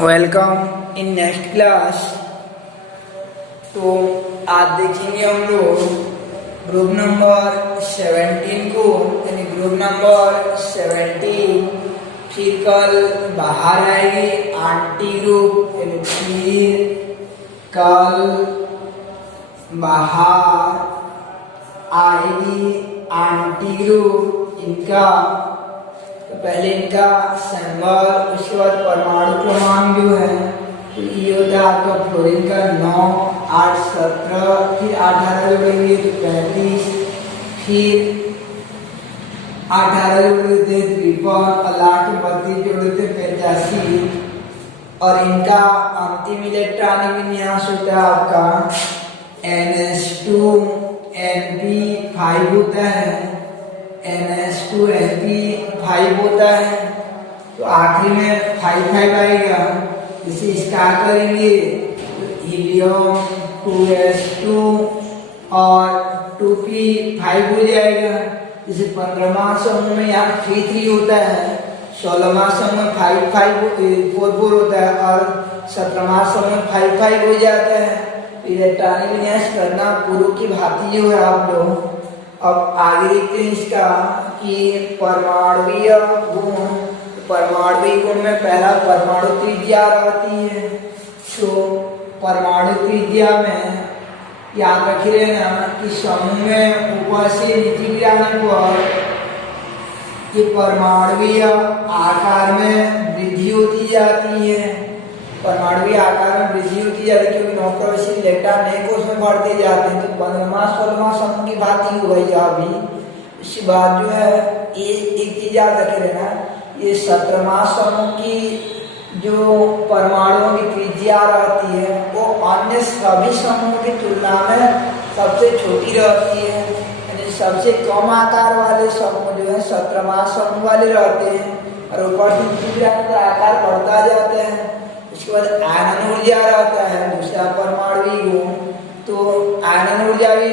Welcome in next class. तो आज देखेंगे हम लोग ग्रुप नंबर 17 को, यानी ग्रुप नंबर 17। फिर कल बाहर आएगी आंटी ग्रुप, यानी फिर कल बाहर आएगी आंटी ग्रुप इनका। तो पहले इनका सिंबल, उसके बाद परमाणु क्रमांक जो है, तो ये होता है आपका फ्लोरीन का 9, 8, 17, फिर 18 जोड़ेंगे तो 35, फिर 18 जोड़े थे 53 और लास्ट 32 जोड़े थे 85। और इनका अंतिम इलेक्ट्रॉनिक विन्यास होता है आपका NH2 Np5 होता है, NH2 Np5 होता है। तो आखिरी में 5 आएगा। इसे स्टार्ट करेंगे तो हीलियम 2s2 और 2p5 हो जाएगा। जैसे 15वां समूह में यहाँ 3 होता है, 16वां समूह में 4 होता है और 17वां समूह में 5 हो जाता है। इलेक्ट्रॉनिक विन्यास करना पूर्व की भांति जो है आप लोग। अब आगे देखते हैं इसका कि परमाणुवीय गुण। परमाणुवीय गुण में पहला परमाणु त्रिज्या रहती है। तो परमाणु त्रिज्या में याद रख लेना कि समूह में ऊपर से नीचे गिराने पर ये परमाणुवीय आकार में वृद्धि होती जाती है। परमाणुवीय आकार में वृद्धि होती जाती है क्योंकि 9 प्रवेशी इलेक्ट्रॉन नए कोष में बढ़ते जाते हैं। तो 15वां 16वां समूह की बात हो गई अभी। इसके बाद जो है एक चीज याद रखे रहना, ये 17वां समूह की जो परमाणुओं की त्रिज्या रहती है वो अन्य सभी समूहों की तुलना में सबसे छोटी रहती है। यानी सबसे कम आकार वाले समूह जो है 17वां समूह वाले रहते हैं और ऊपर से नीचे आकार बढ़ता जाता है। उसके बाद आयनन ऊर्जा रहता है दूसरा परमाणुवीय गुण। तो आयनन ऊर्जा भी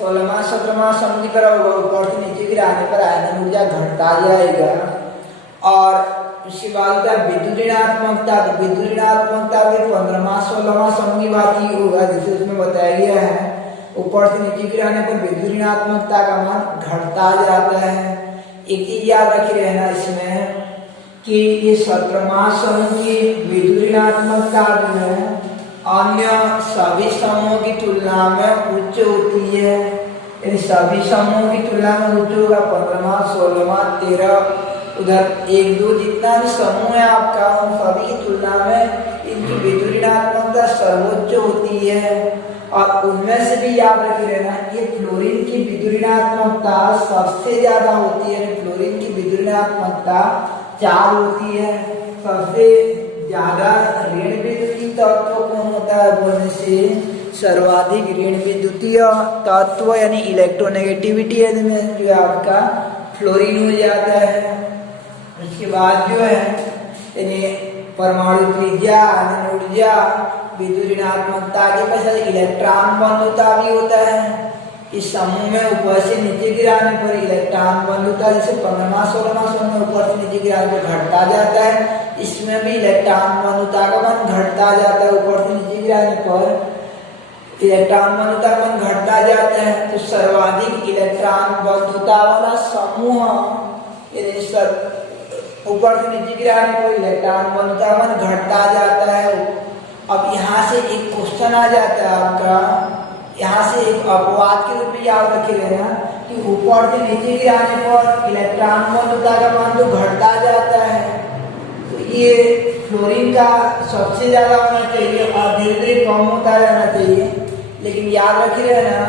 16वां 17वां समूह की तरह होगा, ऊपर से नीचे गिराने पर आयनन ऊर्जा घटता जाएगा। और उसके बाद विद्युत ऋणात्मकता। तो विद्युत ऋणात्मकता भी 15वां 16वां समूह की बात ही होगा, जैसे उसमें बताया गया है। ऊपर से नीचे गिराने पर विद्युत ऋणात्मकता का मान घटता जाता है। एक चीज याद रखी रहना इसमें कि ये 17वां समूह की विद्युत ऋणात्मकता जो है अन्य सभी समूहों की तुलना में उच्च होती है। इन सभी समूहों की तुलना में उच्च होगा 15वां 16वां 13, उधर 1 2 जितना भी समूह है आपका उन सभी की तुलना में इनकी विद्युत ऋणात्मकता सर्वोच्च होती है। और उनमें से भी याद रखे रहना ये फ्लोरीन की विद्युत ऋणात्मकता सबसे ज्यादा होती है। फ्लोरीन की विद्युत ऋणात्मकता 4 होती है। सबसे ज्यादा ऋण विद्युतीय तत्व कौन होता है बोलने से सर्वाधिक ऋण विद्युतीय तत्व यानी इलेक्ट्रोनेगेटिविटी एलिमेंट जो है आपका फ्लोरीन हो जाता है। उसके बाद जो है यानी परमाणु त्रिज्या, आयनन ऊर्जा, विद्युत ऋणात्मकता के पश्चात इलेक्ट्रॉन बंधुता भी होता है। इस समूह में ऊपर से नीचे गिराने पर इलेक्ट्रॉन बंधुता जैसे 15वां 16वां समूह में ऊपर से नीचे गिराने पर घटता जाता है, इसमें भी इलेक्ट्रॉन बंधुता का मान घटता जाता है। ऊपर से नीचे गिराने पर इलेक्ट्रॉन बंधुता का मान घटता जाता है। तो सर्वाधिक इलेक्ट्रॉन बंधुता वाला समूह ऊपर से नीचे गिराने पर इलेक्ट्रॉन बंधुता का मान घटता जाता है। अब यहाँ से एक क्वेश्चन आ जाता है आपका, यहाँ से एक अपवाद के रूप में याद रखे रहना कि ऊपर से नीचे गिराने पर इलेक्ट्रॉन बंधुता का मान तो घटता जाता है। तो ये फ्लोरीन का सबसे ज्यादा होना चाहिए और धीरे धीरे कम होता रहना चाहिए। लेकिन याद रखे रहना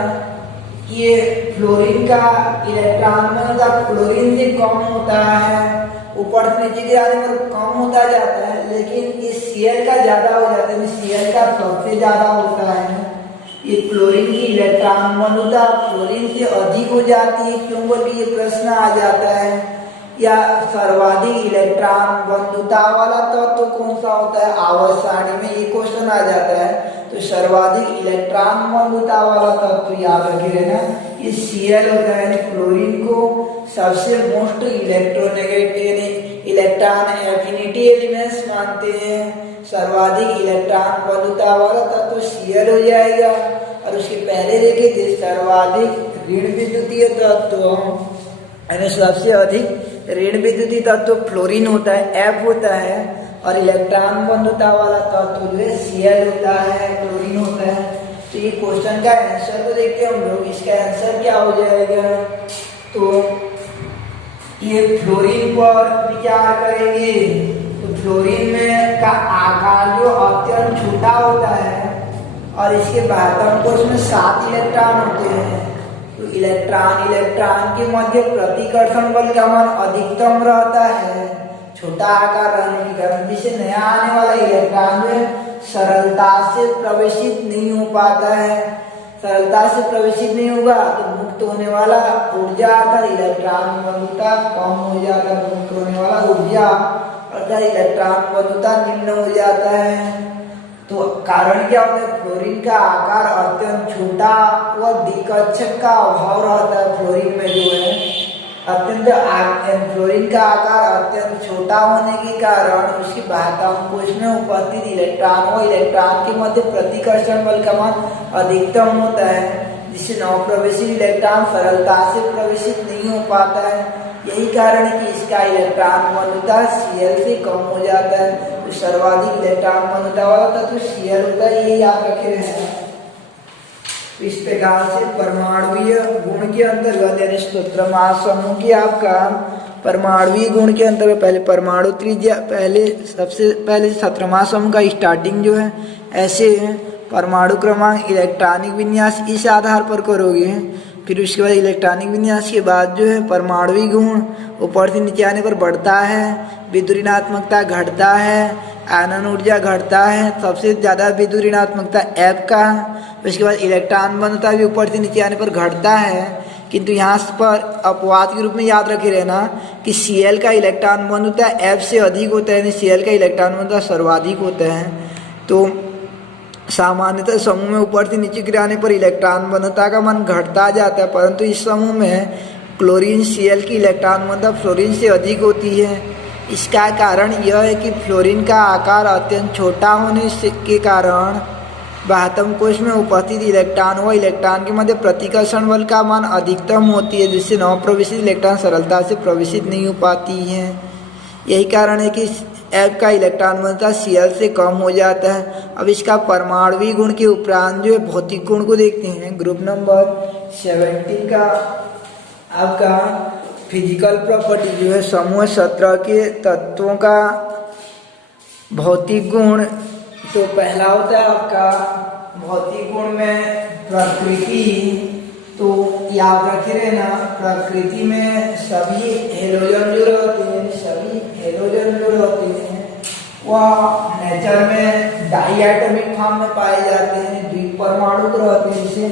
कि ये फ्लोरीन का इलेक्ट्रॉन बंधुता फ्लोरीन से कम होता है, ऊपर से नीचे गिराने पर कम होता जाता है। लेकिन इस Cl का ज्यादा हो जाता है, Cl का सबसे ज्यादा होता है। ये क्लोरीन की इलेक्ट्रॉन बंधुता फ्लोरीन से अधिक हो जाती है। क्यों बोल के ये प्रश्न आ जाता है। या सर्वाधिक इलेक्ट्रॉन बंधुता वाला तत्व कौन सा होता है आवर्त सारणी में, ये क्वेश्चन आ जाता है। तो सर्वाधिक इलेक्ट्रॉन बंधुता वाला तत्व याद रखे रहना ये Cl होता है। क्लोरीन को सबसे most electronegative electron affinity elements मानते हैं। सर्वाधिक इलेक्ट्रॉन बंधुता वाला तत्व Cl हो जाएगा। और उसके पहले देखे थे सर्वाधिक ऋण विद्युतीय तत्व यानी सबसे अधिक ऋण विद्युतीय तत्व फ्लोरीन होता है, F होता है। और इलेक्ट्रॉन बंधुता वाला तत्व जो है Cl होता है, क्लोरीन होता है। तो ये क्वेश्चन का आंसर को देखते हैं हम लोग। इसका आंसर क्या हो जाएगा, तो ये फ्लोरीन पर विचार करेंगे तो फ्लोरीन में का आकार जो अत्यंत छोटा होता है और इसके बाह्यतम कोश में 7 इलेक्ट्रॉन होते हैं। तो इलेक्ट्रॉन के मध्य प्रतिकर्षण बल का मान अधिकतम रहता है छोटा आकार रहने के कारण, जिससे नया आने वाला इलेक्ट्रॉन में सरलता से प्रवेशित नहीं हो पाता है। सरलता से प्रवेशित नहीं होगा तो मुक्त होने वाला ऊर्जा अर्थात इलेक्ट्रॉन बंधुता कम हो जाता है। मुक्त होने वाला ऊर्जा अर्थात इलेक्ट्रॉन बंधुता निम्न हो जाता है। तो कारण क्या होता है, फ्लोरीन का आकार अत्यंत छोटा व दिक्कक्षक का अभाव रहता है। फ्लोरीन में जो है फ्लोरीन का आकार अत्यंत छोटा होने के कारण उसकी बाह्यतम कोश में उपस्थित इलेक्ट्रॉन व इलेक्ट्रॉन के मध्य प्रतिकर्षण बल का मान अधिकतम होता है, जिससे नवप्रवेशित इलेक्ट्रॉन सरलता से प्रवेशित नहीं हो पाता है। यही कारण है कि इसका इलेक्ट्रॉन बंधुता Cl से कम हो जाता है। तो सर्वाधिक इलेक्ट्रॉन बंधुता वाला तत्व Cl होता है, ये याद रखे हैं। इस प्रकार से परमाणुवीय गुण के अंतर्गत यानी स्तोत्रमास समूह की आपका परमाणुवीय गुण के अंतर्गत पहले परमाणु त्रिज्या सबसे पहले 17वां समूह का स्टार्टिंग जो है ऐसे है। परमाणु क्रमांक इलेक्ट्रॉनिक विन्यास इस आधार पर करोगे। फिर उसके बाद इलेक्ट्रॉनिक विन्यास के बाद जो है परमाणुवीय गुण ऊपर से नीचे आने पर बढ़ता है, विद्युत ऋणात्मकता घटता है, आयनन ऊर्जा घटता है। सबसे ज़्यादा विद्युत ऋणात्मकता F का। उसके बाद इलेक्ट्रॉन बंधुता भी ऊपर से नीचे आने पर घटता है, किंतु यहाँ पर अपवाद के रूप में याद रखे रहना कि Cl का इलेक्ट्रॉन बंधुता F से अधिक होता है, यानी Cl का इलेक्ट्रॉन बंधुता सर्वाधिक होता है। तो सामान्यतः समूह में ऊपर से नीचे गिराने पर इलेक्ट्रॉन बंधुता का मान घटता जाता है, परंतु इस समूह में क्लोरीन Cl की इलेक्ट्रॉन बंधुता फ्लोरीन से अधिक होती है। इसका कारण यह है कि फ्लोरीन का आकार अत्यंत छोटा होने के कारण बाह्यतम कोश में उपस्थित इलेक्ट्रॉन व इलेक्ट्रॉन के मध्य प्रतिकर्षण बल का मान अधिकतम होती है, जिससे नवप्रवेशित इलेक्ट्रॉन सरलता से प्रवेशित नहीं हो पाती हैं। यही कारण है कि F का इलेक्ट्रॉन बंधुता Cl से कम हो जाता है। अब इसका परमाणुवीय गुण के उपरांत जो है भौतिक गुण को देखते हैं। ग्रुप नंबर 17 का आपका फिजिकल प्रॉपर्टी जो है समूह 17 के तत्वों का भौतिक गुण। तो पहला होता है आपका भौतिक गुण में प्रकृति। तो याद रखे रहना प्रकृति में सभी हेलोजन जो रहते हैं, सभी हेलोजन जो रहते हैं वह नेचर में डाईएटॉमिक फॉर्म में पाए जाते हैं, द्विपरमाणु रहते हैं। जैसे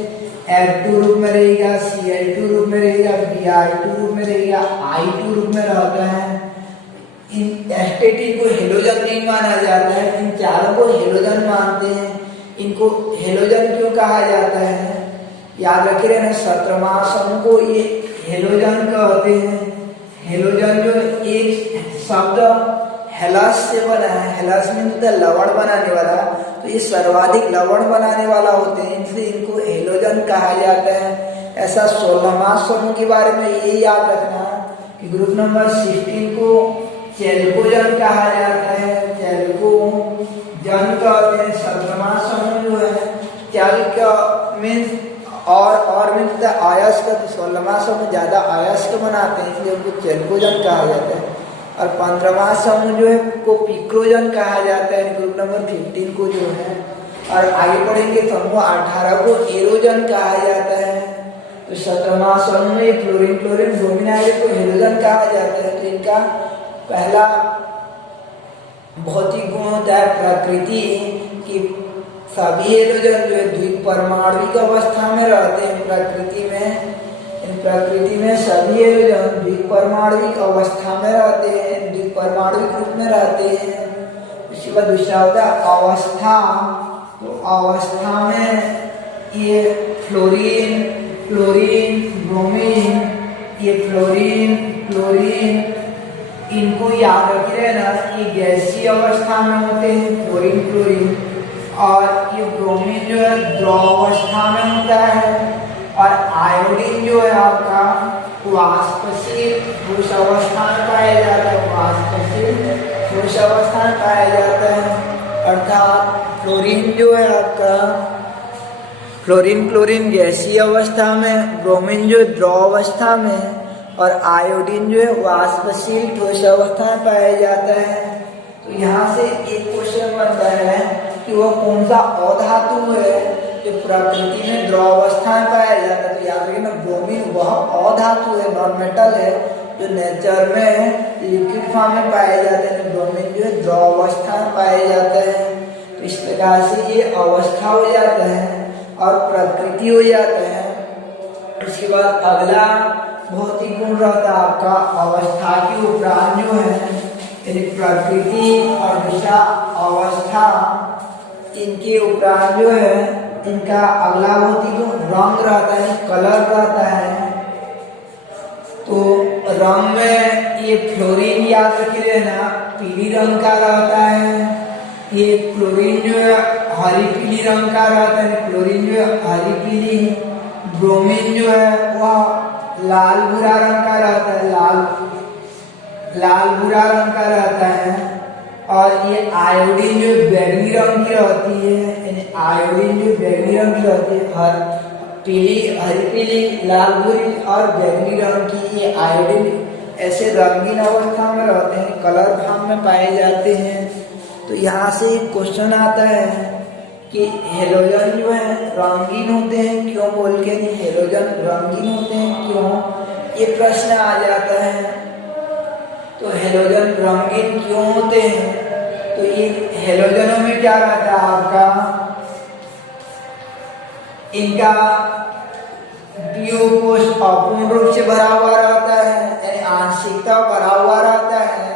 F2 रूप में रहेगा, Cl2 रूप में रहेगा, Br2 रूप में रहेगा, I2 रूप में रहता है। इन एस्टेटिक को हेलोजन नहीं माना जाता है, इन चारों को हेलोजन मानते हैं। इनको हेलोजन क्यों कहा जाता है, याद रखे रहना 17वां समूह को ये हेलोजन कहते हैं। हेलोजन जो एक शब्द हेलस से बना है, हेलस मीन्स लवण बनाने वाला, तो ये सर्वाधिक लवण बनाने वाला होते हैं, इसलिए इनको हेलोजन कहा जाता है। ऐसा 16वां समूह के बारे में ये याद रखना कि ग्रुप नंबर 16 को चैल्कोजन कहा जाता है, चैल्कोजन कहते हैं। 17वां समूह जो है चैल्क मीन्स और मीन्स अयस्क, तो 16वां समूह ज्यादा अयस्क बनाते हैं, इसलिए उनको चैल्कोजन कहा जाता है। और 15वां समूह जो है को पिक्रोजन कहा जाता है, ग्रुप नंबर 15 को जो है। और आगे बढ़ेंगे समूह 18 को एरोजन कहा जाता है। तो 17वां समूह में फ्लोरीन ब्रोमीन को हेलोजन कहा जाता है। तो इनका पहला भौतिक गुण होता है प्रकृति की सभी हेलोजन जो है द्विपरमाणुक अवस्था में रहते हैं। प्रकृति में सभी हेलोजन द्विपरमाणुक अवस्था में रहते हैं, द्विपरमाणुक रूप में रहते हैं। उसके बाद दूसरा होता है अवस्था। तो अवस्था में ये फ्लोरीन ब्रोमीन, ये फ्लोरीन इनको याद रख लेना, ये गैसीय अवस्था में होते हैं फ्लोरीन क्लोरीन, और ये ब्रोमीन जो है द्रव अवस्था में होता है, और आयोडीन जो है आपका वाष्पशील ठोस अवस्था में पाया जाता है, वाष्पशील ठोस अवस्था में पाया जाता है। अर्थात फ्लोरीन जो है आपका फ्लोरीन क्लोरीन गैसीय अवस्था में, ब्रोमीन जो द्रव अवस्था में, और आयोडीन जो है वाष्पशील ठोस अवस्था में पाया जाता है। तो यहाँ से एक क्वेश्चन बनता है कि वो कौन सा अधातु है जो प्रकृति में द्रव अवस्था में पाया जाता है। तो याद रखिए ना, ब्रोमीन वह अधातु है, नॉन मेटल है, जो नेचर में लिक्विड फॉर्म में पाया जाता है। ब्रोमीन जो है द्रव अवस्था में पाया जाता है। तो इस प्रकार से ये अवस्था हो जाता है और प्रकृति हो जाता है। उसके बाद अगला भौतिक गुण रहता है आपका अवस्था के उपरांत जो है, यानी प्रकृति और दिशा अवस्था, इनके उपरांत जो है इनका अगला भौतिक गुण रंग रहता है, कलर रहता है। तो रंग में ये फ्लोरीन याद रखिए ना, पीली रंग का रहता है। ये क्लोरीन जो है हरी पीली रंग का रहता है, क्लोरीन जो है हरी पीली। ब्रोमीन जो है वह लाल भूरा रंग का रहता है, लाल भूरा रंग का रहता है। और ये आयोडीन जो बैंगनी रंग की रहती है, यानी आयोडीन जो बैंगनी रंग की रहती है, हरी पीली, लाल भूरी और बैंगनी रंग की ये आयोडीन ऐसे रंगीन अवस्था में रहते हैं, कलर फॉर्म में पाए जाते हैं। तो यहाँ से एक क्वेश्चन आता है कि हेलोजन जो है रंगीन होते हैं क्यों, बोल के नहीं, हेलोजन रंगीन होते हैं क्यों, ये प्रश्न आ जाता है। तो हेलोजन रंगीन क्यों होते हैं, तो ये हेलोजनों में क्या रहता है आपका, इनका डी कोश अपूर्ण रूप से भरा हुआ रहता है, यानी आंशिकता भरा हुआ रहता है।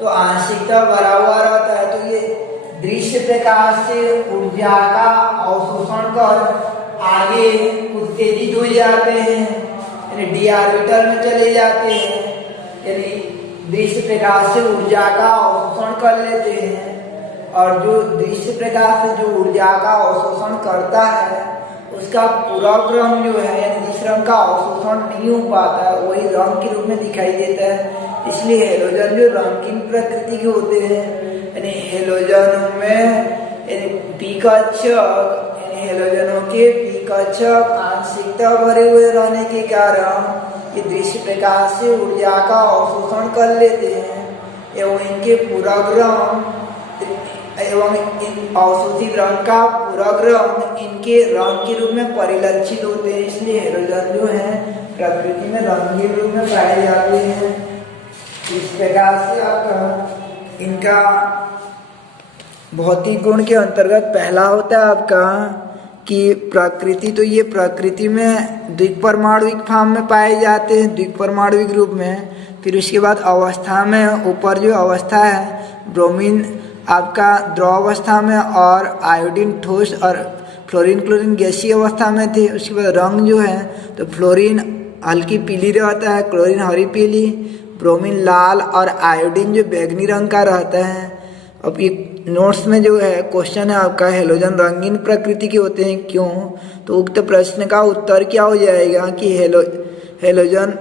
तो आंशिकता भरा हुआ रहता है, तो ये दृश्य प्रकाश से ऊर्जा का अवशोषण कर आगे उत्तेजित हो जाते हैं, यानी डी ऑर्बिटल में चले जाते हैं, यानी दृश्य प्रकाश से ऊर्जा का अवशोषण कर लेते हैं। और जो दृश्य प्रकाश से जो ऊर्जा का अवशोषण करता है उसका पूरा रंग जो है, यानी जिस रंग का अवशोषण नहीं हो पाता है वही रंग के रूप में दिखाई देता है। इसलिए हेलोजन जो रंगीन प्रकृति के होते हैं, यानी हेलोजनों में पी कक्षक, यानी हेलोजनों के पी कक्षक आंशिकता भरे हुए रहने के कारण ये दृश्य प्रकाश से ऊर्जा का अवशोषण कर लेते हैं एवं इनके पूरक रंग एवं इन अवशोषित रंग का पूरक रंग इनके रंग के रूप में परिलक्षित होते हैं। इसलिए हेलोजन जो है प्रकृति में रंगीन रूप में पाए जाते हैं। इस प्रकार से आपका इनका भौतिक गुण के अंतर्गत पहला होता है आपका कि प्रकृति, तो ये प्रकृति में द्विपरमाणुविक फॉर्म में पाए जाते हैं, द्विपरमाणुविक रूप में। फिर उसके बाद अवस्था में ऊपर जो अवस्था है, ब्रोमीन आपका द्रव अवस्था में और आयोडीन ठोस और फ्लोरीन क्लोरीन गैसीय अवस्था में थे। उसके बाद रंग जो है तो फ्लोरीन हल्की पीली रहता है, क्लोरीन हरी पीली, ब्रोमीन लाल और आयोडीन जो बैंगनी रंग का रहता है। अब ये नोट्स में जो है क्वेश्चन है आपका हेलोजन रंगीन प्रकृति के होते हैं क्यों, तो उक्त प्रश्न का उत्तर क्या हो जाएगा कि हेलोजन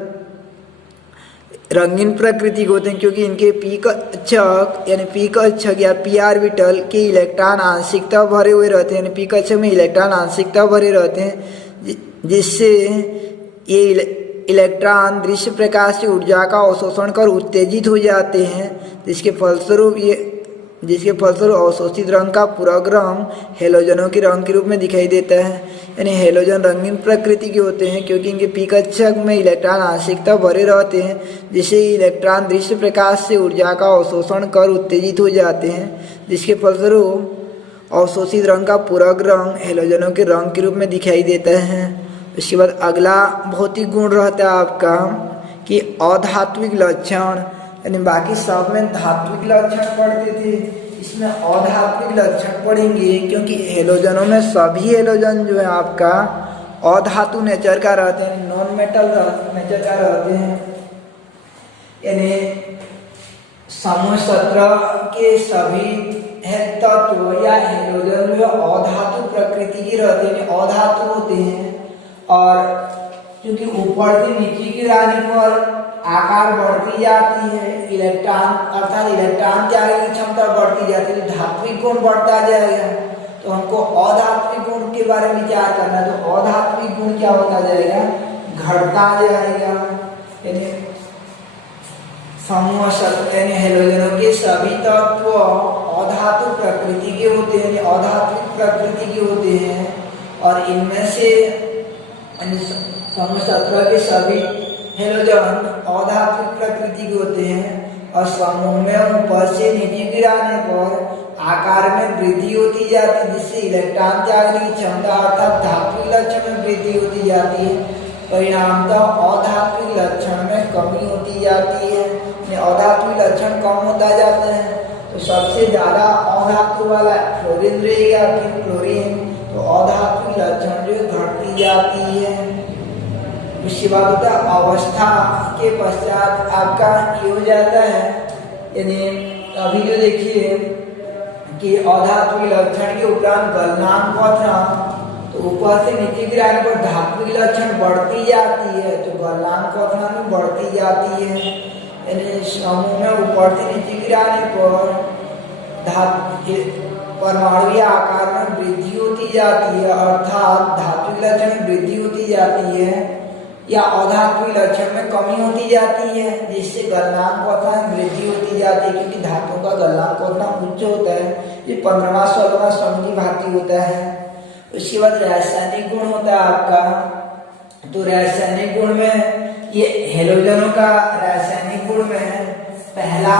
रंगीन प्रकृति के होते हैं क्योंकि इनके पी कक्षक यानी पी कक्षक या पी ऑर्बिटल के इलेक्ट्रॉन आंशिकता भरे हुए रहते हैं, यानी पी कक्षक में इलेक्ट्रॉन आंशिकता भरे रहते हैं, जिससे ये इलेक्ट्रॉन दृश्य प्रकाश से ऊर्जा का अवशोषण कर उत्तेजित हो जाते हैं, जिसके फलस्वरूप अवशोषित रंग का पूरक रंग हेलोजनों के रंग के रूप में दिखाई देता है। यानी हेलोजन रंगीन प्रकृति के होते हैं क्योंकि इनके पी कक्षक में इलेक्ट्रॉन आंशिकता भरे रहते हैं, जिससे इलेक्ट्रॉन दृश्य प्रकाश से ऊर्जा का अवशोषण कर उत्तेजित हो जाते हैं, जिसके फलस्वरूप अवशोषित रंग का पूरक रंग हेलोजनों के रंग के रूप में दिखाई देता है। उसके बाद अगला भौतिक गुण रहता है आपका कि अधात्विक लक्षण, यानी बाकी सब में धात्विक लक्षण पढ़ते थे, इसमें अधात्विक लक्षण पढ़ेंगे क्योंकि हेलोजनों में सभी हेलोजन जो है आपका अधातु नेचर का रहते हैं, नॉन मेटल नेचर का रहते हैं। यानी समूह 17 के सभी तत्व या हेलोजन जो अधातु प्रकृति की रहते हैं, अधातु होते हैं। और क्योंकि ऊपर से नीचे की रानी पर आकार बढ़ती जाती है, इलेक्ट्रॉन अर्थात इलेक्ट्रॉन के आगे की क्षमता बढ़ती जाती है, धात्विक गुण बढ़ता जाएगा। तो हमको अधात्विक गुण के बारे में विचार करना है। तो अधात्विक गुण क्या होता जाएगा, घटता जाएगा। यानी समूह यानी हेलोजनों के सभी तत्व अधातु प्रकृति के होते हैं, अधात्विक प्रकृति के होते हैं। और इनमें से समूह 17 के सभी हेलोजन अधात्विक प्रकृति के होते हैं। और समूह में ऊपर से नीचे गिराने पर आकार में वृद्धि होती जाती है, जिससे इलेक्ट्रॉन त्याग की क्षमता अर्थात धात्विक लक्षण में वृद्धि होती जाती है। परिणामतः अधात्विक लक्षण में कमी होती जाती है, अधात्विक लक्षण कम होता जाता है। तो सबसे ज्यादा अधातु वाला फ्लोरीन रहेगा, फिर क्लोरीन। तो अधात्विक लक्षण जो घटती जाती है। उसके बाद होता है अवस्था के पश्चात आपका ये हो जाता है। यानी अभी जो देखिए कि अधात्विक लक्षण के उपरांत गलनांक पथन, तो ऊपर से नीचे गिराने पर धात्विक लक्षण बढ़ती जाती है, तो गलनांक पथन में बढ़ती जाती है। यानी समूह में ऊपर से नीचे गिराने पर परमाणु आकार में वृद्धि होती जाती है, अर्थात धात्विक लक्षण में वृद्धि होती जाती है या अधात्विक लक्षण में कमी होती जाती है, जिससे गलनांक पथन वृद्धि होती जाती है। क्योंकि धातुओं का गलनांक पथन उच्च होता है, ये 15वां 16वां समूह की भांति होता है। उसके बाद रासायनिक गुण होता है आपका। तो रासायनिक गुण में ये हेलोजनों का रासायनिक गुण में पहला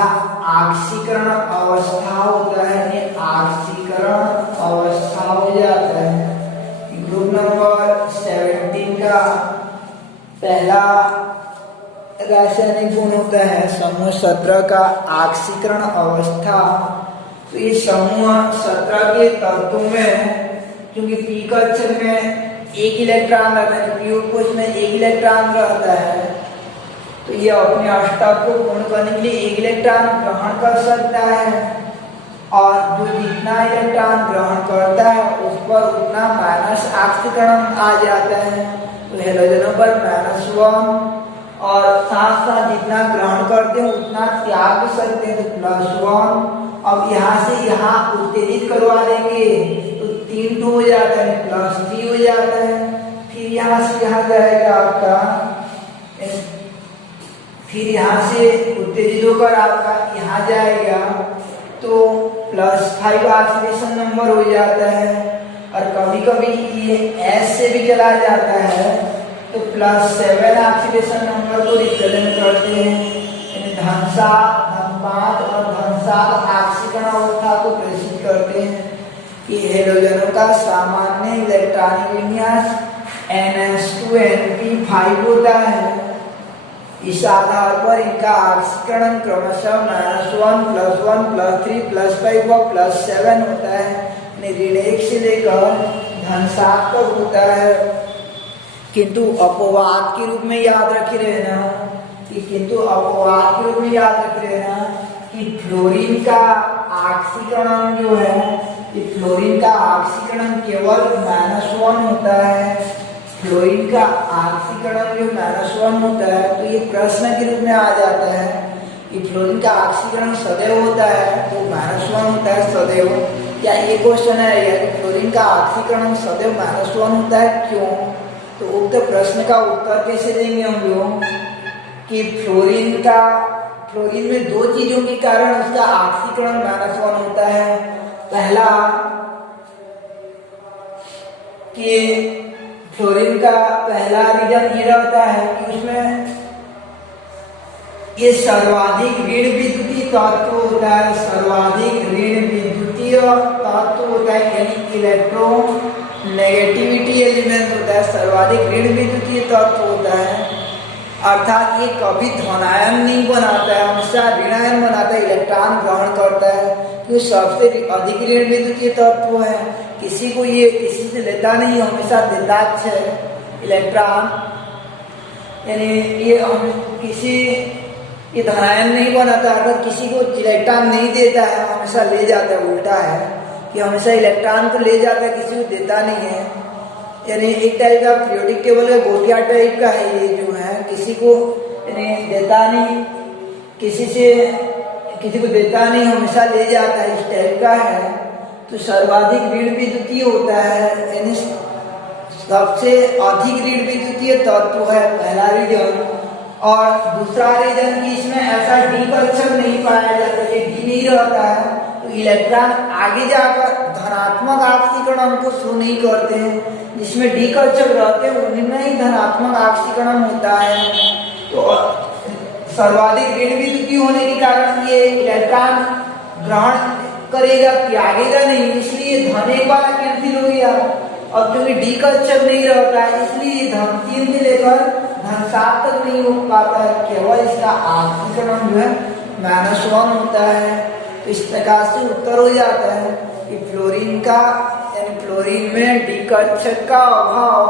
ऑक्सीकरण अवस्था होता है, ये ऑक्सीकरण अवस्था हो जाता है। ग्रुप नंबर 17 का पहला रासायनिक गुण होता है समूह 17 का ऑक्सीकरण अवस्था। तो ये समूह 17 के तत्वों में क्योंकि पी कक्ष में एक इलेक्ट्रॉन रहता है, पी कोश में एक इलेक्ट्रॉन रहता है, तो ये अपने अष्टक को पूर्ण करने के लिए एक इलेक्ट्रॉन ग्रहण कर सकता है। और जो जितना इलेक्ट्रॉन ग्रहण करता है उस पर उतना माइनस ऑक्सीकरण आ जाता है। तो हेलोजनों पर -1 और साथ साथ जितना ग्रहण करते हैं उतना त्याग भी सकते हैं, तो +1। अब यहाँ से यहाँ उत्तेजित करवा देंगे तो 3 हो जाता है, +3 हो जाता है। फिर यहाँ से यहाँ जाएगा आपका, फिर यहाँ से उत्तेजित होकर आपका यहाँ जाएगा तो +5 ऑक्सीडेशन नंबर हो जाता है। और कभी कभी ये S से भी चला जाता है तो +7 ऑक्सीडेशन नंबर को रिप्रेजेंट करते हैं। यानी धन-5 और धन-7 ऑक्सीकरण अवस्था को प्रेषित करते हैं। ये हेलोजनों का सामान्य इलेक्ट्रॉनिक विन्यास NH2Np5 होता है। इस आधार पर इनका ऑक्सीकरण क्रमशः -1 +1 +3 +5 व +7 होता है। ऋण 1 से लेकर धन-7 तक होता है। किंतु अपवाद के रूप में याद रखे रहना कि फ्लोरीन का ऑक्सीकरण जो है, कि फ्लोरीन का ऑक्सीकरण केवल -1 होता है। फ्लोरीन का ऑक्सीकरण जो -1 होता है, तो ये प्रश्न के रूप में आ जाता है कि फ्लोरीन का ऑक्सीकरण सदैव होता है, तो -1 होता है सदैव। क्या ये क्वेश्चन है कि फ्लोरीन का ऑक्सीकरण सदैव -1 होता है, क्यों? तो उक्त प्रश्न का उत्तर कैसे देंगे हम लोग कि फ्लोरीन में 2 चीजों के कारण उसका ऑक्सीकरण -1 होता है। पहला कि फ्लोरीन का पहला रीजन ये रहता है कि उसमें ये सर्वाधिक ऋण विद्युतीय तत्व होता है, सर्वाधिक ऋण विद्युतीय तत्व होता है, यानी इलेक्ट्रो नेगेटिविटी एलिमेंट होता है, सर्वाधिक ऋण विद्युतीय तत्व होता है। अर्थात ये कभी धनायन नहीं बनाता है, हमेशा ऋणायन बनाता है, इलेक्ट्रॉन ग्रहण करता है, क्योंकि सबसे अधिक ऋण विद्युतीय तत्व है। किसी को ये किसी से लेता नहीं, हमेशा देता है इलेक्ट्रॉन। यानी ये हम किसी ये धनायन नहीं बनाता। अगर किसी को इलेक्ट्रॉन नहीं देता है, हमेशा ले जाता है, उल्टा है कि हमेशा इलेक्ट्रॉन को ले जाता है, किसी को देता नहीं है। यानी एक टाइप का पीरियोडिक टेबल का गोटिया टाइप का है ये जो है, किसी को यानी देता नहीं, किसी को देता नहीं, हमेशा ले जाता है, इस टाइप का है। तो सर्वाधिक ऋण विद्युतीय होता है, यानी सबसे अधिक ऋण विद्युतीय तत्व है पहला रीजन। और दूसरा रीजन कि इसमें ऐसा डी कक्षक नहीं पाया जाता, ये डी नहीं रहता है, तो इलेक्ट्रॉन आगे जाकर धनात्मक ऑक्सीकरण को शो नहीं करते हैं। जिसमें डी कक्षक रहते हैं उनमें ही धनात्मक ऑक्सीकरण होता है। तो सर्वाधिक ऋण विद्युतीय होने के कारण ये इलेक्ट्रॉन ग्रहण करेगा, त्यागेगा नहीं, इसलिए धन एक बार कैंसिल हो गया। और क्योंकि डी कक्षक नहीं रहता है, इसलिए धन 3 से लेकर धन 7 तक नहीं हो पाता है, केवल इसका ऑक्सीकरण जो है -1 होता है। तो इस प्रकार से उत्तर हो जाता है कि फ्लोरीन का यानी फ्लोरीन में डी कक्षक का अभाव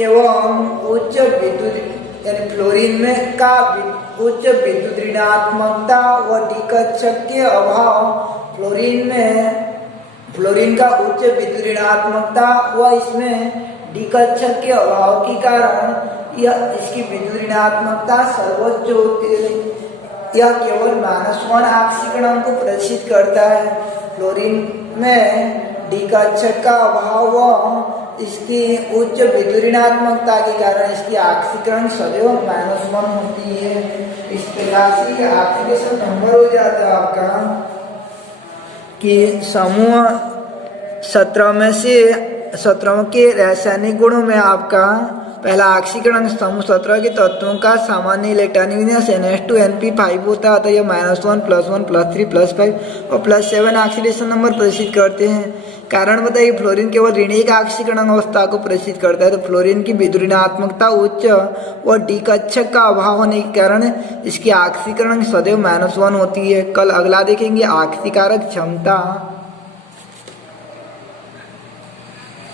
एवं उच्च विद्युत यानी फ्लोरीन में का उच्च विद्युत ऋणात्मकता व डी कक्षक के अभाव, फ्लोरीन का उच्च विद्युत ऋणात्मकता व इसमें डी कक्षक के अभाव के कारण यह इसकी विद्युत ऋणात्मकता सर्वोच्च होती है। यह केवल -1 ऑक्सीकरण को प्रदर्शित करता है। फ्लोरीन में डी कक्षक का अभाव व इसकी उच्च विद्युत ऋणात्मकता के कारण इसकी ऑक्सीकरण सदैव -1 होती है। इस प्रकार से ऑक्सीडेशन नंबर हो जाता है आपका कि समूह 17 के रासायनिक गुणों में आपका पहला ऑक्सीकरण समूह 17 के तत्वों का सामान्य इलेक्ट्रॉनिक विन्यास NH2NP5 होता है। तो यह -1 +1 +3 +5 और +7 ऑक्सीडेशन नंबर प्रदर्शित करते हैं। कारण बताइए, फ्लोरीन केवल ऋणिक ऑक्सीकरण अवस्था को प्रदर्शित करता है। तो फ्लोरीन की विद्युत ऋणात्मकता उच्च और डी कक्षक का अभाव होने के कारण इसकी ऑक्सीकरण सदैव -1 होती है। कल अगला देखेंगे ऑक्सीकारक क्षमता।